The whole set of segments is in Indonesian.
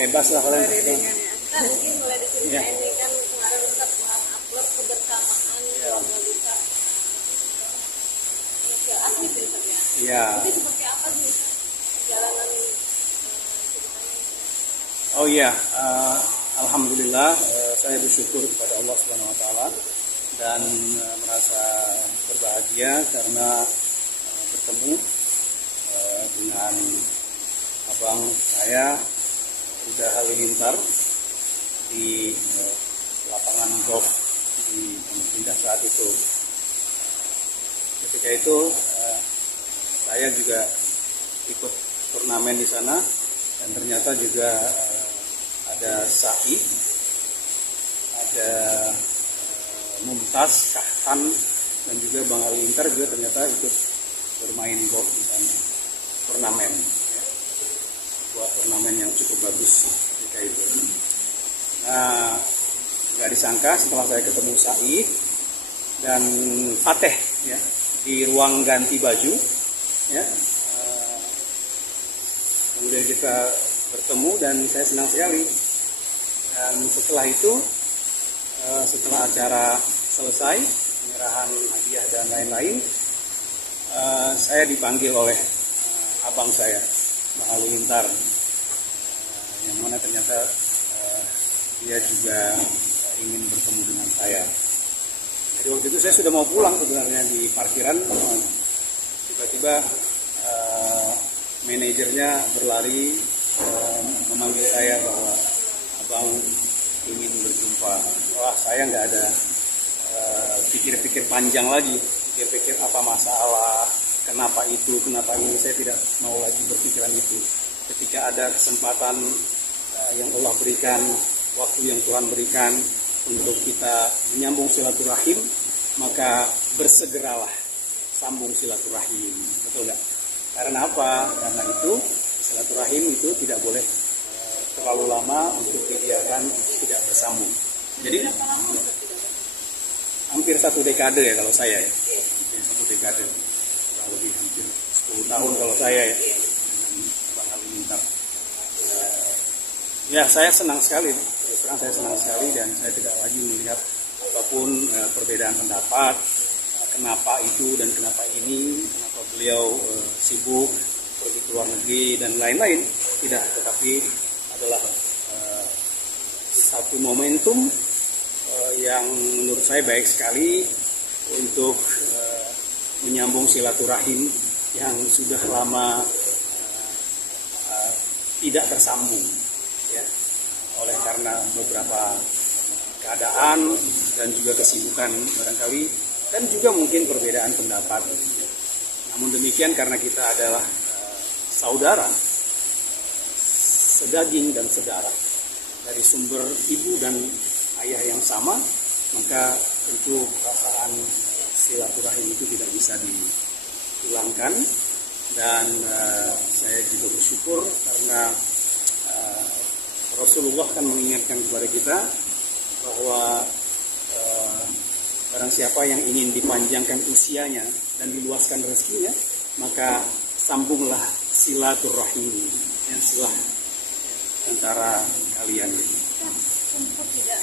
bebas lah kalian. Kita mungkin boleh diceritain nih kan kemarin Ustaz upload kebersamaan keluarga kita ke asli tuh Ustaz ya. Iya. Itu seperti apa sih Ustaz perjalanan ceritanya? Oh iya, alhamdulillah saya bersyukur kepada Allah Subhanahu Wa Taala dan merasa berbahagia karena bertemu dengan abang saya Huda Halilintar di lapangan golf di Pondok Indah saat itu. Ketika itu saya juga ikut turnamen di sana dan ternyata juga ada Sa'i, ada Mumtaz, Kahtan, dan juga Bang Halilintar juga ternyata ikut bermain golf di sana. Turnamen, ya. Sebuah turnamen yang cukup bagus ketika itu. Nah, nggak disangka setelah saya ketemu Sa'i dan Fateh ya di ruang ganti baju, ya. Kemudian kita bertemu dan saya senang sekali. Dan setelah itu, setelah acara selesai, penyerahan hadiah dan lain-lain, saya dipanggil oleh abang saya, Bang Halilintar, yang mana ternyata dia juga ingin bertemu dengan saya. Jadi waktu itu saya sudah mau pulang sebenarnya di parkiran, tiba-tiba manajernya berlari memanggil saya bahwa abang ingin berjumpa. Wah, saya nggak ada pikir-pikir panjang lagi, pikir-pikir apa masalah, kenapa itu, kenapa ini, saya tidak mau lagi berpikiran itu. Ketika ada kesempatan yang Allah berikan, waktu yang Tuhan berikan untuk kita menyambung silaturahim, maka bersegeralah sambung silaturahim. Betul nggak? Karena apa? Karena itu silaturahim itu tidak boleh terlalu lama untuk dibiarkan tidak bersambung. Jadi hampir 1 dekade ya kalau saya ya. Hampir 1 dekade. Kurang lebih hampir 10 tahun kalau saya ya. Dengan Bang Halilintar. Ya, saya senang sekali. Sekarang saya senang sekali dan saya tidak lagi melihat apapun perbedaan pendapat. Kenapa itu dan kenapa ini, kenapa beliau sibuk pergi ke luar negeri dan lain-lain. Tidak, tetapi adalah satu momentum yang menurut saya baik sekali untuk menyambung silaturahim yang sudah lama tidak tersambung, ya, oleh karena beberapa keadaan dan juga kesibukan barangkali dan juga mungkin perbedaan pendapat. Namun demikian karena kita adalah saudara, sedaging dan sedarah dari sumber ibu dan ayah yang sama, maka tentu perasaan silaturahim itu tidak bisa dihilangkan. Dan saya juga bersyukur karena Rasulullah kan mengingatkan kepada kita bahwa barang siapa yang ingin dipanjangkan usianya dan diluaskan rezekinya, maka sambunglah silaturahim, ya, silah antara kalian. Sempat tidak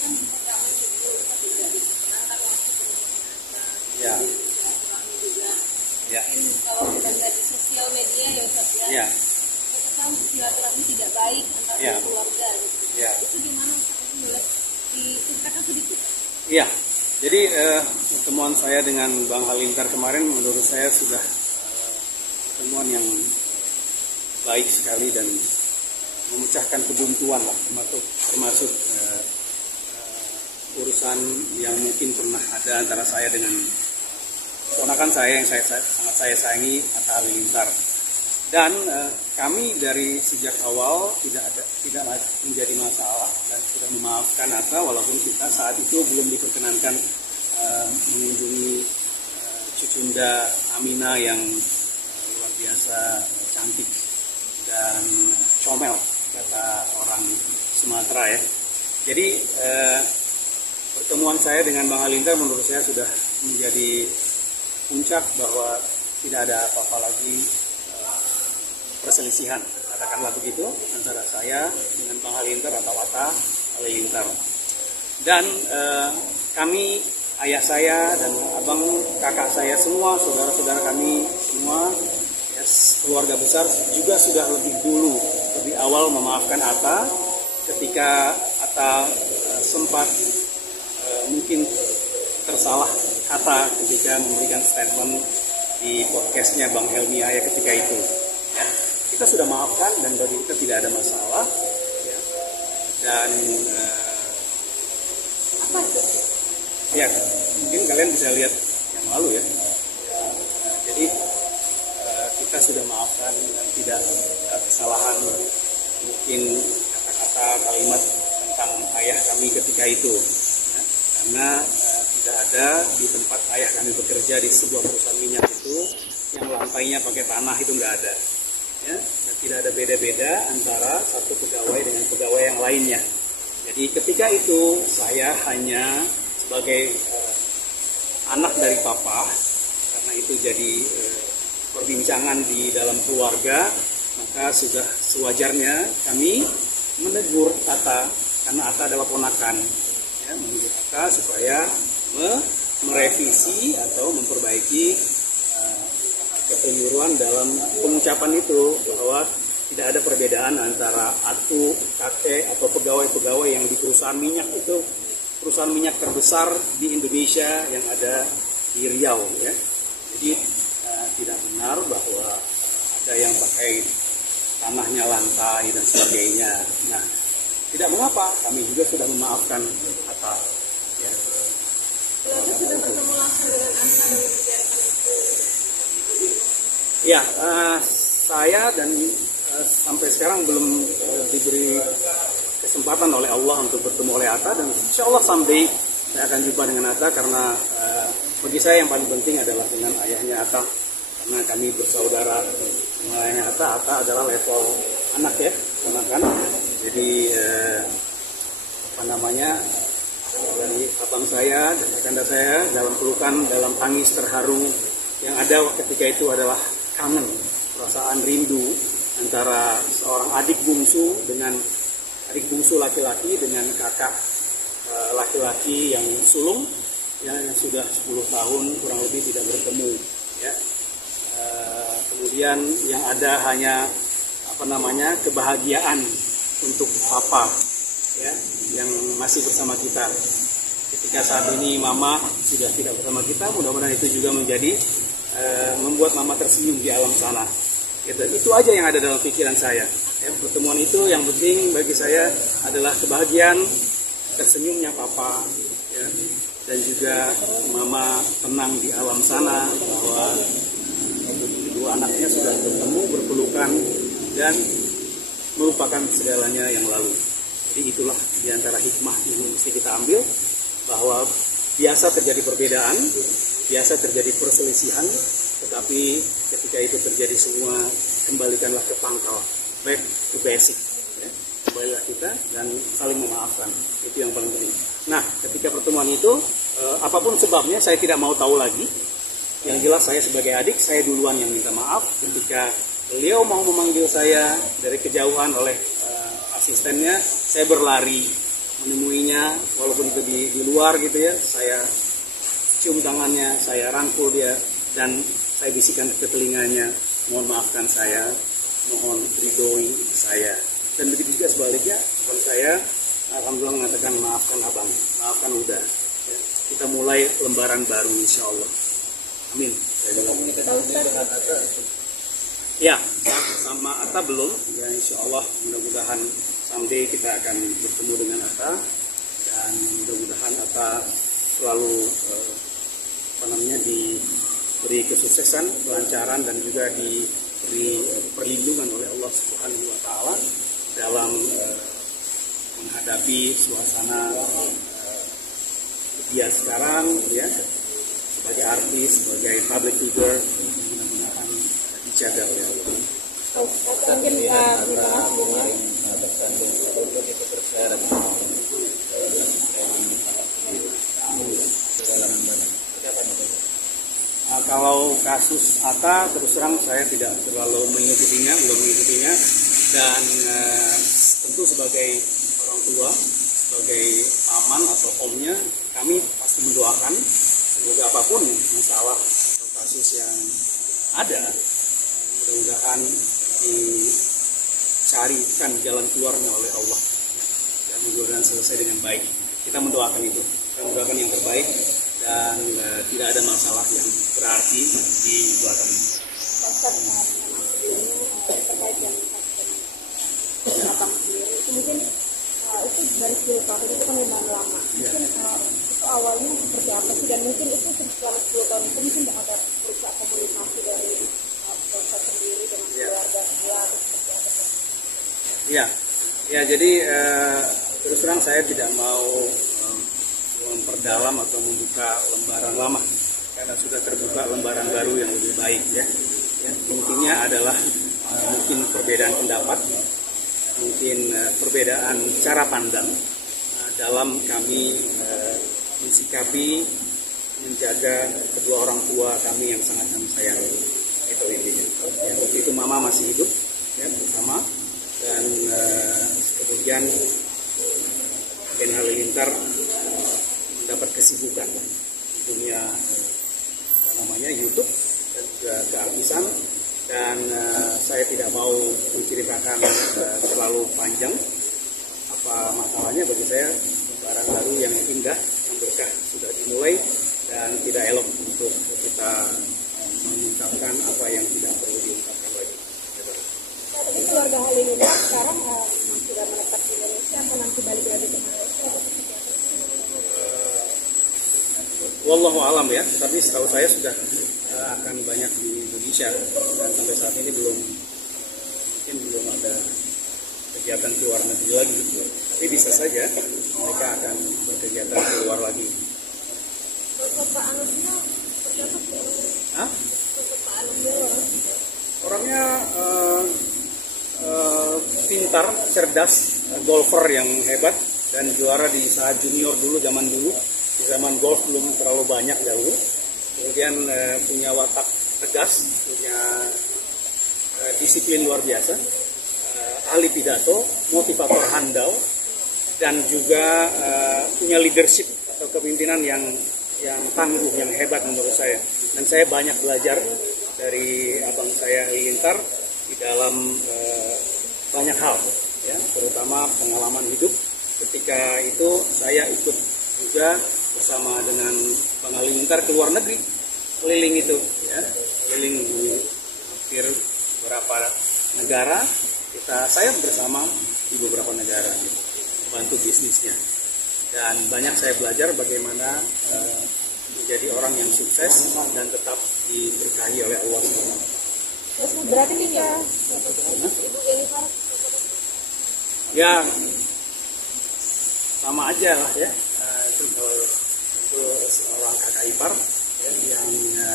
kan pertama itu kita tidak diperkenankan waktu Ya. juga. Ya. Kalau kita lihat di sosial media ya Ustaz ya. Ya. Kan silaturahmi tidak baik antara keluarga gitu. Ya. Itu gimana Ustaz? Boleh diceritakan sedikit? Iya. Jadi pertemuan saya dengan Bang Halilintar kemarin menurut saya sudah pertemuan yang baik sekali dan memecahkan kebuntuan lah, termasuk urusan yang mungkin pernah ada antara saya dengan ponakan saya yang sangat saya sayangi, Atta Halilintar. Dan kami dari sejak awal tidak menjadi masalah dan sudah memaafkan Atta walaupun kita saat itu belum diperkenankan mengunjungi Cucunda Amina yang luar biasa cantik dan comel kata orang Sumatera ya. Jadi pertemuan saya dengan Bang Halilintar menurut saya sudah menjadi puncak bahwa tidak ada apa-apa lagi perselisihan. katakanlah begitu, antara saya dengan Bang Halilintar atau Atta Halilintar. Dan kami, ayah saya dan abang kakak saya semua, saudara-saudara kami semua, ya, keluarga besar juga sudah lebih awal memaafkan Atta ketika Atta sempat mungkin tersalah kata ketika memberikan statement di podcastnya Bang Helmi Yahya ketika itu. Ya, kita sudah maafkan dan bagi kita tidak ada masalah. Ya, dan Apa itu? ya mungkin kalian bisa lihat yang lalu ya. Jadi kita sudah maafkan dan tidak ada kesalahan mungkin kata-kata kalimat tentang ayah kami ketika itu. Ya, karena tidak ada di tempat ayah kami bekerja di sebuah perusahaan minyak itu yang lantainya pakai tanah, itu nggak ada. Ya, dan tidak ada beda-beda antara satu pegawai dengan pegawai yang lainnya. Jadi ketika itu saya hanya sebagai anak dari papa, karena itu jadi perbincangan di dalam keluarga, maka sudah sewajarnya kami menegur Atta, karena Atta adalah ponakan, ya, menegur Atta supaya merevisi atau memperbaiki kekeliruan dalam pengucapan itu, bahwa tidak ada perbedaan antara atu, kakek, atau pegawai-pegawai yang di perusahaan minyak itu, perusahaan minyak terbesar di Indonesia yang ada di Riau. Ya. Jadi tidak benar bahwa ada yang pakai tanahnya lantai dan sebagainya. Nah, tidak mengapa, kami juga sudah memaafkan Atta. Ya. Lalu sudah bertemu langsung dengan Anta dan membicarakan itu. Ya, saya dan sampai sekarang belum diberi kesempatan oleh Allah untuk bertemu oleh Atta, dan insya Allah someday saya akan jumpa dengan Atta, karena bagi saya yang paling penting adalah dengan ayahnya Atta, karena kami bersaudara dengan ayahnya Atta. Atta adalah level anak ya, kan? Jadi dari abang saya dan kakanda saya dalam pelukan, dalam tangis terharu yang ada ketika itu adalah kangen, perasaan rindu antara seorang adik bungsu laki-laki dengan kakak laki-laki yang sulung, ya, yang sudah 10 tahun kurang lebih tidak bertemu. Ya. Kemudian yang ada hanya kebahagiaan untuk papa, ya, yang masih bersama kita. Ketika saat ini mama sudah tidak bersama kita, mudah-mudahan itu juga menjadi membuat mama tersenyum di alam sana. Itu aja yang ada dalam pikiran saya. Ya, pertemuan itu yang penting bagi saya adalah kebahagiaan, tersenyumnya papa, ya, dan juga mama tenang di alam sana bahwa kedua anaknya sudah bertemu, berpelukan, dan melupakan segalanya yang lalu. Jadi itulah diantara hikmah yang mesti kita ambil, bahwa biasa terjadi perbedaan, biasa terjadi perselisihan, tetapi ketika itu terjadi semua, kembalikanlah ke pangkal, back to basic. Ya. Kembalilah kita dan saling memaafkan, itu yang paling penting. Nah, ketika pertemuan itu, apapun sebabnya saya tidak mau tahu lagi. Yang jelas saya sebagai adik, saya duluan yang minta maaf ketika beliau mau memanggil saya dari kejauhan oleh asistennya, saya berlari menemuinya, walaupun itu di luar gitu ya, saya cium tangannya, saya rangkul dia, dan saya bisikan ke telinganya, mohon maafkan saya, mohon ridhoi saya. Dan begitu juga sebaliknya, abang saya alhamdulillah mengatakan maafkan abang, maafkan udah. Ya, kita mulai lembaran baru insya Allah. Amin. Ya, sama Atta belum. Ya, insya Allah mudah-mudahan someday kita akan bertemu dengan Atta, dan mudah-mudahan Atta selalu diberi kesuksesan, kelancaran, dan juga diberi perlindungan oleh Allah Subhanahu wa taala dalam menghadapi suasana dia sekarang, ya, sebagai artis, sebagai public figure, mudah-mudahan dijaga oleh Allah. Mungkin dibahas sebelumnya. Kalau kasus Atta, terus terang saya tidak terlalu mengikutinya, belum mengikutinya. Dan tentu sebagai orang tua, sebagai paman atau omnya, kami pasti mendoakan semoga apapun masalah atau kasus yang ada, mudah-mudahan dicarikan jalan keluarnya oleh Allah dan mudah-mudahan selesai dengan baik. Kita mendoakan itu, kita mendoakan yang terbaik dan tidak ada masalah yang berarti di belakang ini. Terkait yang abang sendiri itu mungkin itu dari 10 tahun itu kan lumayan lama. Mungkin itu awalnya seperti apa sih, dan mungkin itu selama 10 tahun itu mungkin ada berusaha komunikasi dari Ustaz sendiri dengan keluarga dia atau seperti apa sih? Ya, jadi terus terang saya tidak mau memperdalam atau membuka lembaran lama karena sudah terbuka lembaran baru yang lebih baik ya. Intinya adalah mungkin perbedaan pendapat, mungkin perbedaan cara pandang dalam kami mensikapi, menjaga kedua orang tua kami yang sangat kami sayangi. Itu intinya. Ya, waktu itu mama masih hidup ya, bersama, dan kemudian Gen Halilintar mendapat kesibukan di dunia YouTube dan juga kehabisan, dan saya tidak mau menceritakan terlalu panjang apa masalahnya. Bagi saya lembaran baru yang indah, yang berkah sudah dimulai dan tidak elok untuk kita mengungkapkan apa yang tidak perlu diungkapkan lagi. Tapi keluarga Halilintar sekarang sudah menetap di Indonesia atau nanti balik lagi ke Malaysia? Wallahu alam ya, tapi setahu saya sudah akan banyak di Indonesia dan sampai saat ini mungkin belum ada kegiatan keluar negeri lagi. Tapi bisa saja mereka akan berkegiatan keluar lagi. Bapak Anusnya seperti apa sih? Hah? Bapak Anusnya orangnya pintar, cerdas, golfer yang hebat dan juara di saat junior dulu, zaman dulu. Di zaman golf belum terlalu banyak dahulu. Kemudian punya watak tegas, punya disiplin luar biasa, ahli pidato, motivator handal, dan juga punya leadership atau kepemimpinan yang tangguh, yang hebat menurut saya. Dan saya banyak belajar dari abang saya Halilintar di dalam banyak hal, ya, terutama pengalaman hidup. Ketika itu saya ikut juga bersama dengan Bang Halilintar ke luar negeri, keliling itu, ya, keliling di hampir beberapa negara. Saya bersama di beberapa negara, gitu, bantu bisnisnya, dan banyak saya belajar bagaimana menjadi orang yang sukses dan tetap diberkahi oleh Allah SWT. Berarti kita Ya sama aja lah ya. Itu seorang kakak ipar ya, yang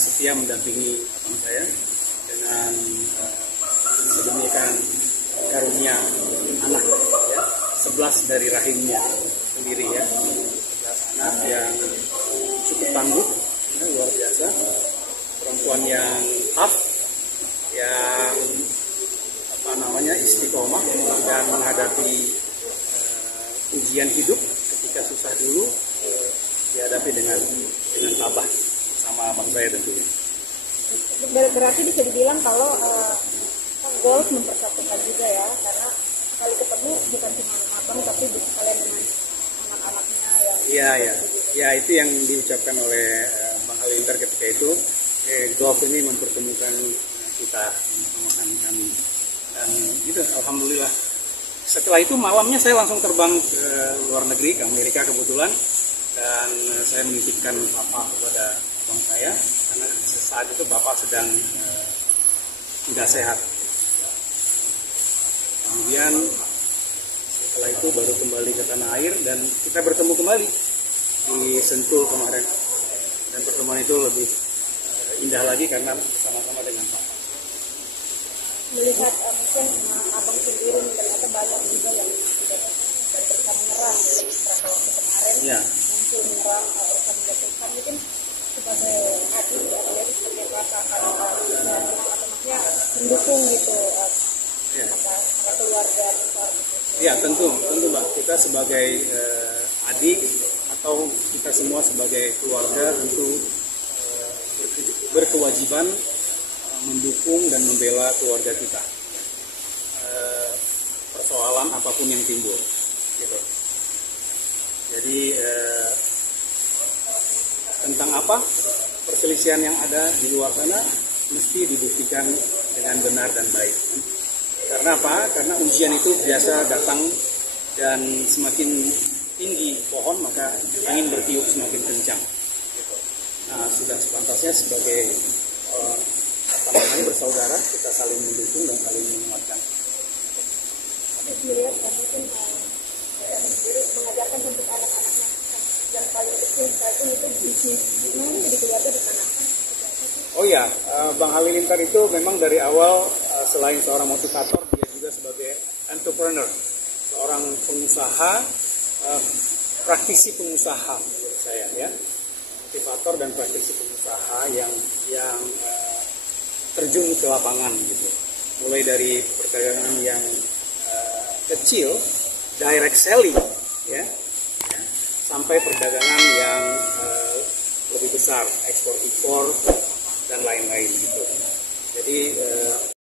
setia mendampingi abang saya dengan sedemikian karunia anak ya, 11 dari rahimnya sendiri ya, 11 anak yang cukup tangguh ya, luar biasa, perempuan yang tough, yang istiqomah dan menghadapi ujian hidup ketika susah dulu, dihadapi dengan tabah sama abang saya tentunya. Berarti bisa dibilang kalau golf mempersatukan juga ya, karena kali ketemu bukan cuma abang tapi kalian dengan anak-anaknya yang ya itu yang diucapkan oleh Bang Halilintar ketika itu. Golf ini mempertemukan kita sama kami, dan gitu, alhamdulillah. Setelah itu malamnya saya langsung terbang ke luar negeri, ke Amerika kebetulan, dan saya menitipkan papa kepada abang saya karena saat itu bapak sedang tidak sehat. Kemudian setelah itu baru kembali ke tanah air dan kita bertemu kembali di Sentul kemarin, dan pertemuan itu lebih indah lagi karena bersama-sama dengan Pak. Melihat mungkin abang sendiri ternyata banyak juga yang tidak bisa menyerang beberapa waktu kemarin Ya. muncul menyerang urusan menjatuhkan, mungkin sebagai hati atau sebagai rasa akan atau maksudnya mendukung gitu Ya. apa keluarga besar? Ya tentu Mbak, kita sebagai adik atau kita semua sebagai keluarga tentu berkewajiban mendukung dan membela keluarga kita, persoalan apapun yang timbul gitu. Jadi tentang apa perselisihan yang ada di luar sana mesti dibuktikan dengan benar dan baik. Karena apa? Karena ujian itu biasa datang dan semakin tinggi pohon maka angin bertiup semakin kencang. Nah, sudah sepantasnya sebagai bersaudara kita saling mendukung dan saling menguatkan. Tapi dilihat kan mungkin mengajarkan untuk anak-anaknya yang paling kecil itu bisnis di keluarga ditanamkan. Oh ya, Bang Halilintar itu memang dari awal selain seorang motivator, dia juga sebagai entrepreneur, seorang pengusaha, praktisi pengusaha menurut saya ya, motivator dan praktisi pengusaha yang terjun ke lapangan gitu, mulai dari perdagangan yang kecil, direct selling ya, sampai perdagangan yang lebih besar, ekspor impor dan lain-lain gitu. Jadi